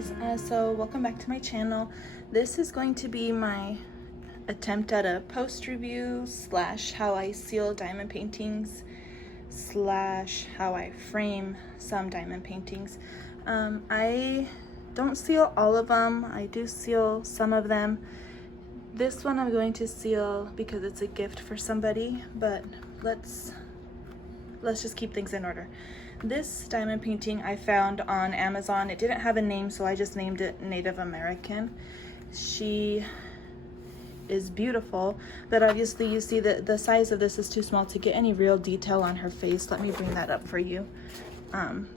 guys, so welcome back to my channel. This is going to be my attempt at a post review slash how I seal diamond paintings slash how I frame some diamond paintings. I don't seal all of them. I do seal some of them. This one I'm going to seal because it's a gift for somebody, but let's just keep things in order. This diamond painting I found on Amazon. It didn't have a name, so I just named it Native American. She is beautiful, but obviously you see that the size of this is too small to get any real detail on her face. Let me bring that up for you.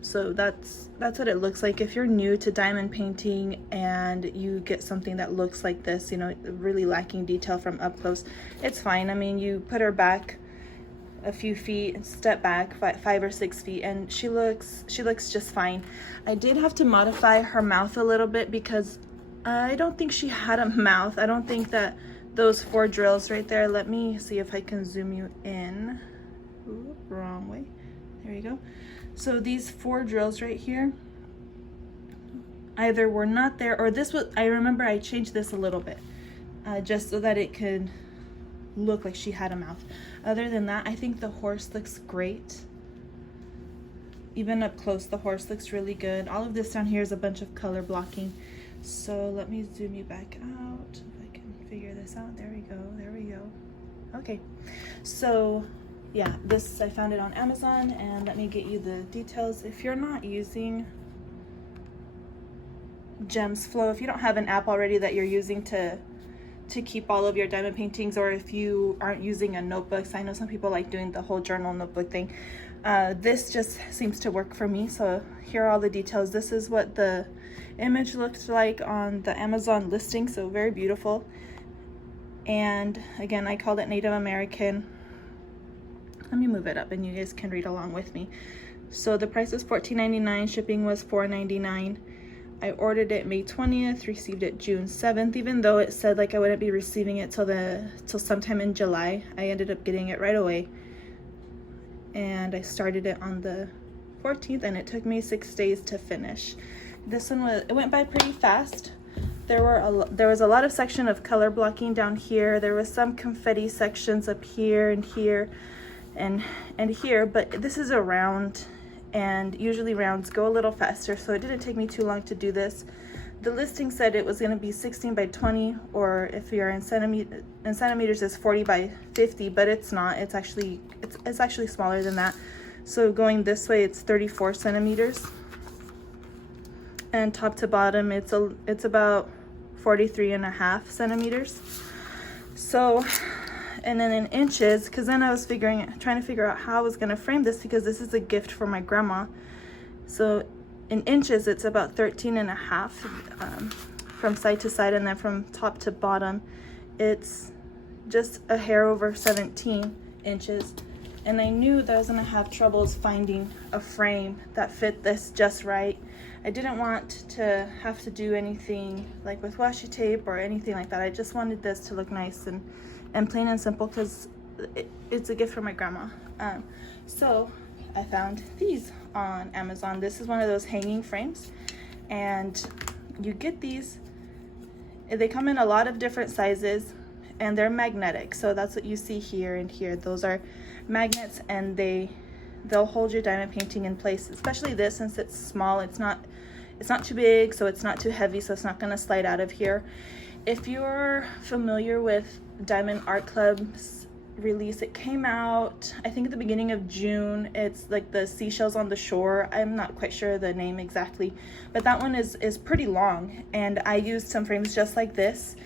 So that's what it looks like. If you're new to diamond painting and you get something that looks like this, you know, really lacking detail from up close, it's fine. I mean, you put her back a few feet and step back 5 or 6 feet and she looks just fine. I did have to modify her mouth a little bit because I don't think she had a mouth. I don't think that those 4 drills right there, let me see if I can zoom you in. Ooh, wrong way. There you go. So these 4 drills right here either were not there, or this was, I remember I changed this a little bit just so that it could look like she had a mouth. Other than that, I think the horse looks great. Even up close, the horse looks really good. All of this down here is a bunch of color blocking. So let me zoom you back out if I can figure this out. There we go, there we go. Okay, so yeah, this, I found it on Amazon, and let me get you the details. If you're not using Gems Flow, if you don't have an app already that you're using to keep all of your diamond paintings, or if you aren't using a notebook, so I know some people like doing the whole journal notebook thing, this just seems to work for me. So here are all the details. This is what the image looks like on the Amazon listing, so very beautiful. And again, I called it Native American. Let me move it up and you guys can read along with me. So the price was $14.99, shipping was $4.99. I ordered it May 20th, received it June 7th, even though it said like I wouldn't be receiving it till sometime in July. I ended up getting it right away. And I started it on the 14th, and it took me 6 days to finish. This one it went by pretty fast. There was a lot of section of color blocking down here. There was some confetti sections up here and here and here, but this is a round, and usually rounds go a little faster, so it didn't take me too long to do this. The listing said it was going to be 16 by 20, or if you're in centimeters is 40 by 50, but it's not. It's actually smaller than that. So going this way, it's 34 centimeters, and top to bottom it's about 43.5 centimeters. So, and then in inches, because then I was trying to figure out how I was going to frame this, because this is a gift for my grandma. So in inches, it's about 13.5 from side to side, and then from top to bottom, it's just a hair over 17 inches. And I knew that I was going to have troubles finding a frame that fit this just right. I didn't want to have to do anything like with washi tape or anything like that. I just wanted this to look nice and plain and simple, because it's a gift for my grandma. So I found these on Amazon. This is one of those hanging frames, and you get these. They come in a lot of different sizes, and they're magnetic. So that's what you see here and here. Those are magnets, and they'll hold your diamond painting in place, especially this, since it's small. It's not too big, so it's not too heavy, so it's not going to slide out of here. If you're familiar with Diamond Art Club's release, it came out I think at the beginning of June. It's like the seashells on the shore. I'm not quite sure the name exactly, but that one is pretty long, and I used some frames just like this,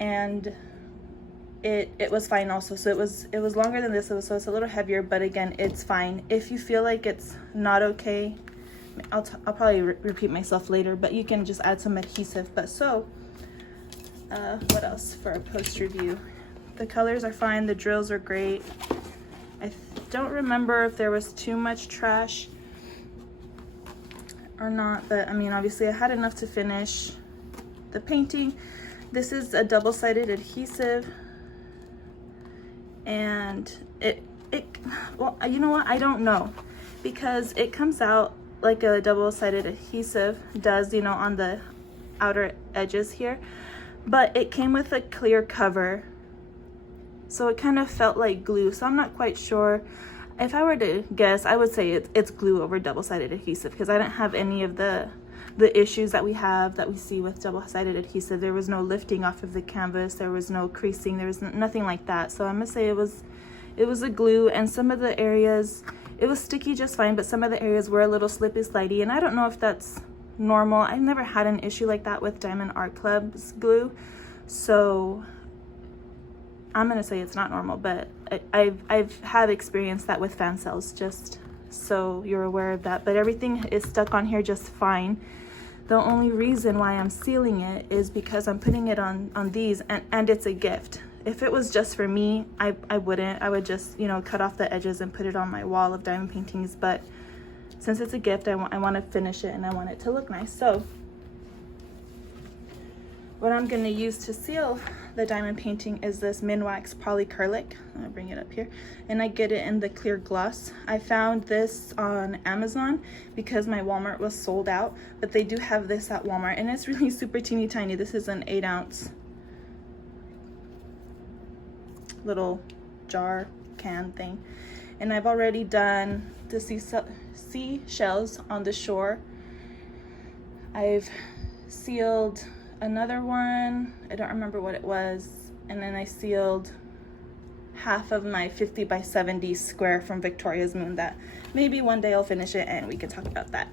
and it was fine also. So it was longer than this, so it's a little heavier, but again, it's fine. If you feel like it's not okay, I'll probably repeat myself later, but you can just add some adhesive. But so what else for a post review? The colors are fine, the drills are great. I don't remember if there was too much trash or not, but I mean, obviously I had enough to finish the painting. This is a double-sided adhesive, and well, you know what, I don't know, because it comes out like a double-sided adhesive does, you know, on the outer edges here, but it came with a clear cover, so it kind of felt like glue. So I'm not quite sure. If I were to guess, I would say it's glue over double-sided adhesive, because I didn't have any of the issues that we see with double-sided adhesive. There was no lifting off of the canvas, there was no creasing, there was nothing like that. So I'm gonna say it was a glue, and some of the areas it was sticky just fine, but some of the areas were a little slippy slidey, and I don't know if that's normal. I've never had an issue like that with Diamond Art Club's glue, so I'm gonna say it's not normal, but I've had experienced that with fan cells, just so you're aware of that. But everything is stuck on here just fine. The only reason why I'm sealing it is because I'm putting it on these, and it's a gift. If it was just for me, I wouldn't. I would just, you know, cut off the edges and put it on my wall of diamond paintings. But since it's a gift, I want to finish it, and I want it to look nice. So what I'm going to use to seal the diamond painting is this Minwax polycrylic. I'll bring it up here, and I get it in the clear gloss. I found this on Amazon because my Walmart was sold out, but they do have this at Walmart, and it's really super teeny tiny. This is an 8-ounce little jar can thing, and I've already done the seashells on the shore. I've sealed another one, I don't remember what it was, and then I sealed half of my 50 by 70 square from Victoria's Moon that maybe one day I'll finish it and we can talk about that.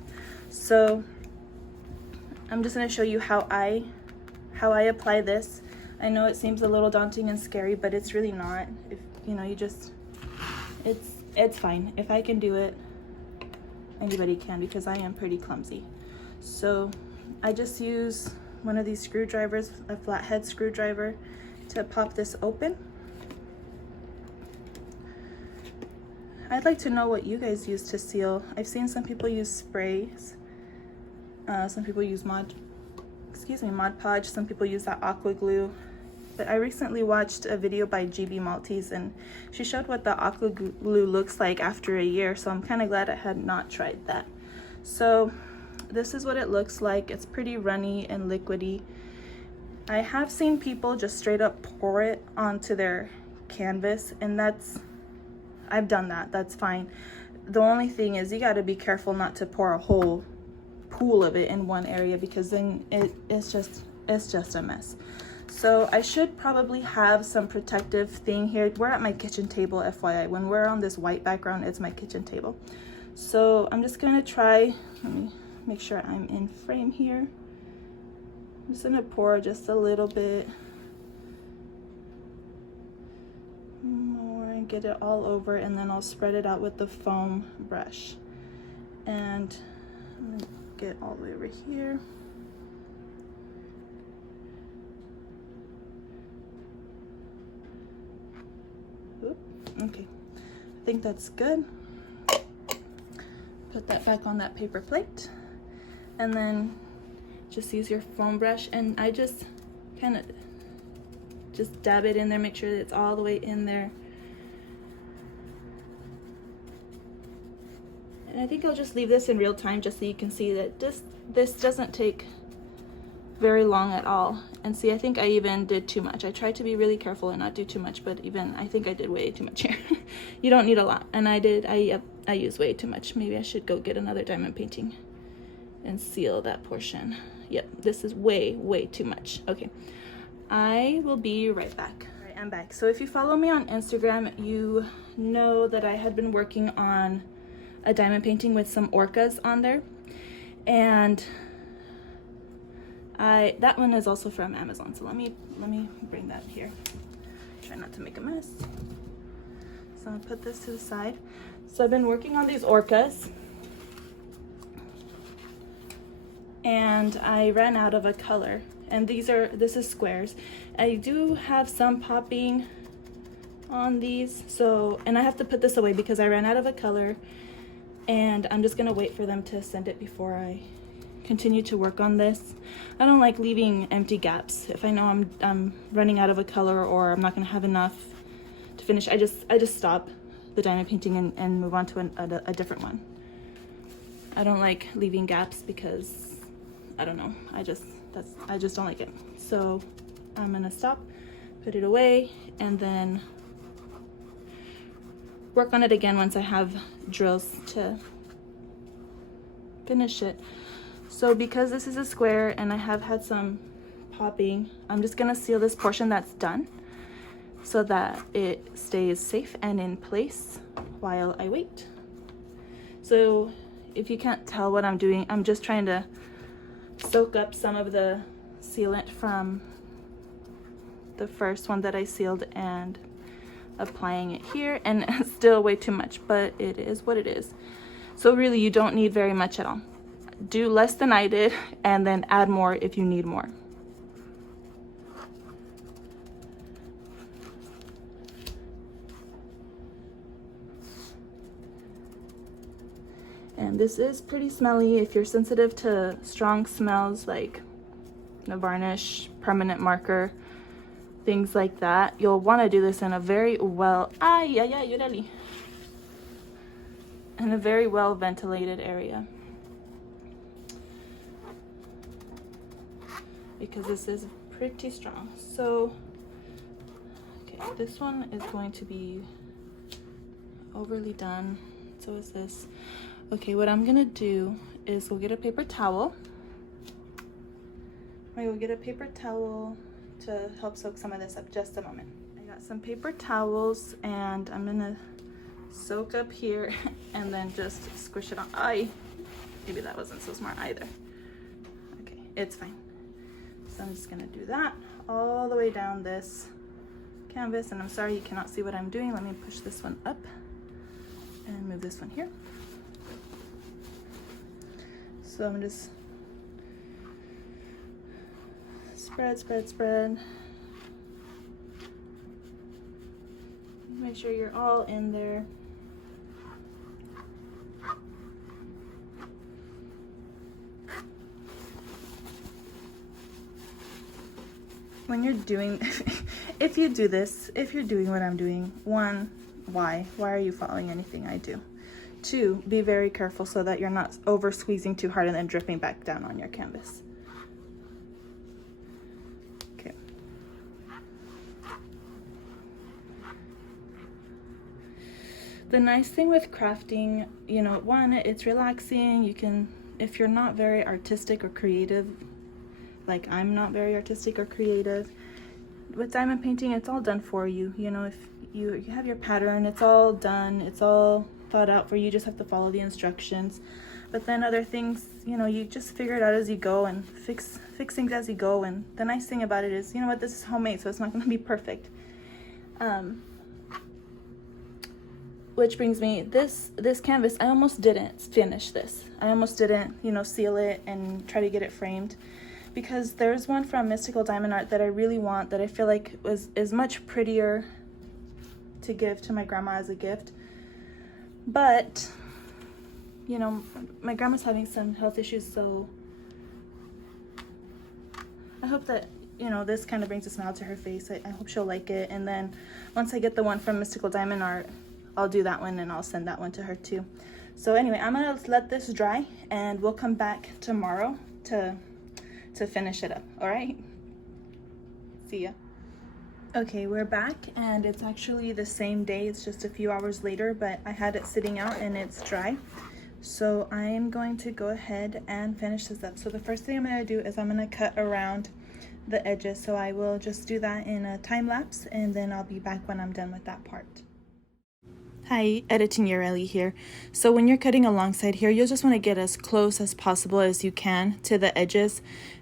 So I'm just going to show you how I apply this. I know it seems a little daunting and scary, but it's really not. If you know, it's fine. If I can do it, anybody can, because I am pretty clumsy. So I just use one of these screwdrivers, a flathead screwdriver, to pop this open. I'd like to know what you guys use to seal. I've seen some people use sprays, some people use Mod Podge, some people use that aqua glue. But I recently watched a video by GB Maltese, and she showed what the aqua glue looks like after a year, so I'm kind of glad I had not tried that. So this is what it looks like. It's pretty runny and liquidy. I have seen people just straight up pour it onto their canvas, and I've done that. That's fine. The only thing is you got to be careful not to pour a whole pool of it in one area, because then it's just a mess. So I should probably have some protective thing here. We're at my kitchen table, FYI. When we're on this white background, it's my kitchen table. So I'm just gonna try, let me make sure I'm in frame here. I'm just gonna pour just a little bit more and get it all over, and then I'll spread it out with the foam brush. And I'm gonna get all the way over here. Oop, okay, I think that's good. Put that back on that paper plate, and then just use your foam brush, and I just kind of just dab it in there, make sure that it's all the way in there. And I think I'll just leave this in real time just so you can see that this doesn't take very long at all. And see, I think I even did too much. I tried to be really careful and not do too much, but even I think I did way too much here. You don't need a lot, and I use way too much. Maybe I should go get another diamond painting and seal that portion. Yep, this is way too much. Okay, I will be right back. All right, I'm back. So if you follow me on Instagram, you know that I had been working on a diamond painting with some orcas on there, and that one is also from Amazon. So let me bring that here. Try not to make a mess. So I'm gonna put this to the side. So I've been working on these orcas, and I ran out of a color. And this is squares. I do have some popping on these, and I have to put this away because I ran out of a color, and I'm just gonna wait for them to send it before I continue to work on this. I don't like leaving empty gaps. If I know I'm running out of a color or I'm not gonna have enough to finish, I just stop the diamond painting and move on to a different one. I don't like leaving gaps because I don't know, I just don't like it. So I'm gonna stop, put it away, and then work on it again once I have drills to finish it. So because this is a square and I have had some popping, I'm just gonna seal this portion that's done so that it stays safe and in place while I wait. So if you can't tell what I'm doing, I'm just trying to soak up some of the sealant from the first one that I sealed and applying it here, and it's still way too much, but it is what it is. So really you don't need very much at all. Do less than I did and then add more if you need more. And this is pretty smelly. If you're sensitive to strong smells like the varnish, permanent marker, things like that, you'll want to do this in a very well, Yureli, in a very well ventilated area, because this is pretty strong. So, okay, this one is going to be overly done. So is this. Okay, what I'm gonna do is we'll get a paper towel. I will get a paper towel to help soak some of this up. Just a moment. I got some paper towels and I'm gonna soak up here and then just squish it on. Maybe that wasn't so smart either. Okay, it's fine. So I'm just gonna do that all the way down this canvas, and I'm sorry you cannot see what I'm doing. Let me push this one up and move this one here. So I'm just spread. Make sure you're all in there. When you're doing, if you do this, if you're doing what I'm doing, one, why are you following anything I do? Two, be very careful so that you're not over squeezing too hard and then dripping back down on your canvas. Okay. The nice thing with crafting, you know, one, it's relaxing. You can, if you're not very artistic or creative, like I'm not very artistic or creative, with diamond painting, it's all done for you. You know, if you have your pattern, it's all done, it's all thought out for you. You just have to follow the instructions. But then other things, you know, you just figure it out as you go and fix things as you go. And the nice thing about it is, you know what, this is homemade, so it's not going to be perfect. Which brings me, this canvas, I almost didn't finish this. I almost didn't, you know, seal it and try to get it framed, because there's one from Mystical Diamond Art that I really want, that I feel like is much prettier to give to my grandma as a gift. But, you know, my grandma's having some health issues, so I hope that, you know, this kind of brings a smile to her face. I hope she'll like it. And then once I get the one from Mystical Diamond Art, I'll do that one and I'll send that one to her too. So anyway, I'm gonna let this dry and we'll come back tomorrow to finish it up. All right, see ya. Okay, we're back and it's actually the same day. It's just a few hours later, but I had it sitting out and it's dry. So I am going to go ahead and finish this up. So the first thing I'm gonna do is I'm gonna cut around the edges. So I will just do that in a time lapse and then I'll be back when I'm done with that part. Hi, Editing Yureli here. So when you're cutting alongside here, you'll just want to get as close as possible as you can to the edges.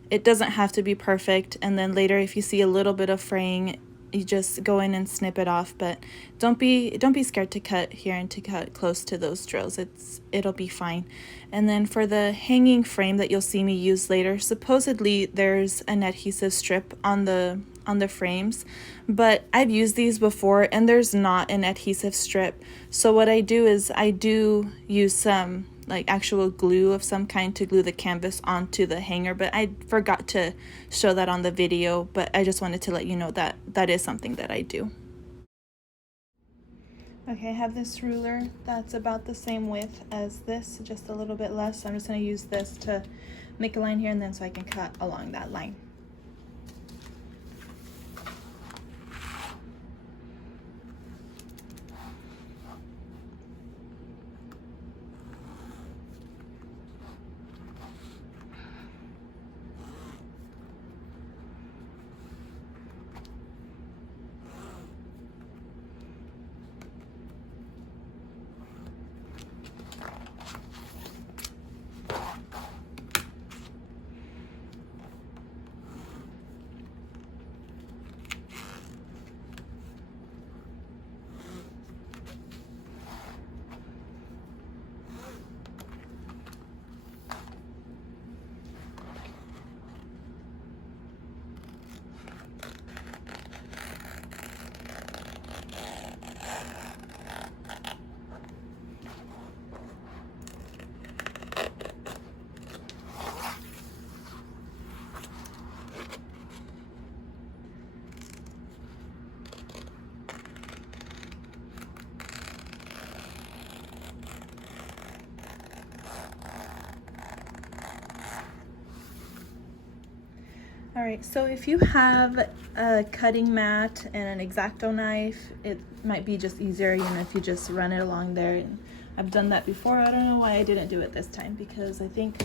It doesn't have to be perfect, and then later if you see a little bit of fraying, you just go in and snip it off. But don't be scared to cut here and to cut close to those drills. It'll be fine. And then for the hanging frame that you'll see me use later, supposedly there's an adhesive strip on the frames, but I've used these before and there's not an adhesive strip. So what I do is I do use some like actual glue of some kind to glue the canvas onto the hanger, but I forgot to show that on the video, but I just wanted to let you know that that is something that I do. Okay, I have this ruler that's about the same width as this, just a little bit less. So I'm just going to use this to make a line here, and then so I can cut along that line. All right, so if you have a cutting mat and an X-Acto knife, it might be just easier, you know, if you just run it along there. And I've done that before. I don't know why I didn't do it this time, because I think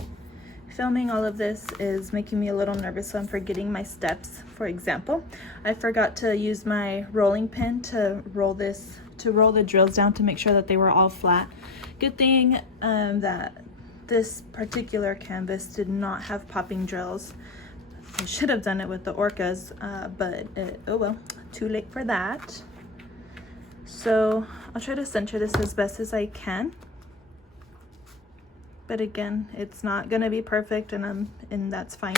filming all of this is making me a little nervous, so I'm forgetting my steps. For example, I forgot to use my rolling pin to roll the drills down to make sure that they were all flat. Good thing that this particular canvas did not have popping drills. I should have done it with the orcas, but oh well, too late for that. So I'll try to center this as best as I can. But again, it's not gonna be perfect, and that's fine.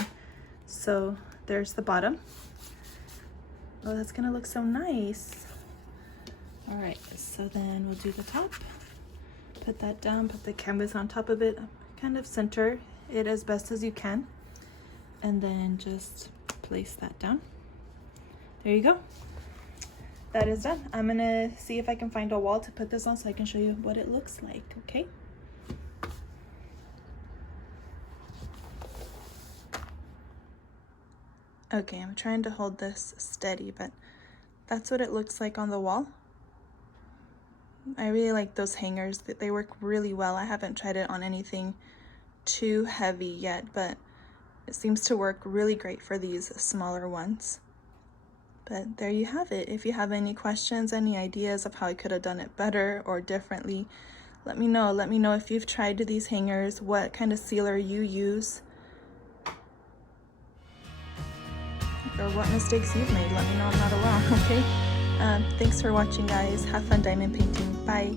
So there's the bottom. Oh, that's gonna look so nice. All right, so then we'll do the top. Put that down, put the canvas on top of it, kind of center it as best as you can. And then just place that down. There you go. That is done. I'm gonna see if I can find a wall to put this on so I can show you what it looks like, okay? Okay, I'm trying to hold this steady, but that's what it looks like on the wall. I really like those hangers, that they work really well. I haven't tried it on anything too heavy yet, but it seems to work really great for these smaller ones. But there you have it. If you have any questions, any ideas of how I could have done it better or differently, let me know. Let me know if you've tried these hangers, what kind of sealer you use, or what mistakes you've made. Let me know I'm not alone, okay? Thanks for watching, guys. Have fun diamond painting. Bye.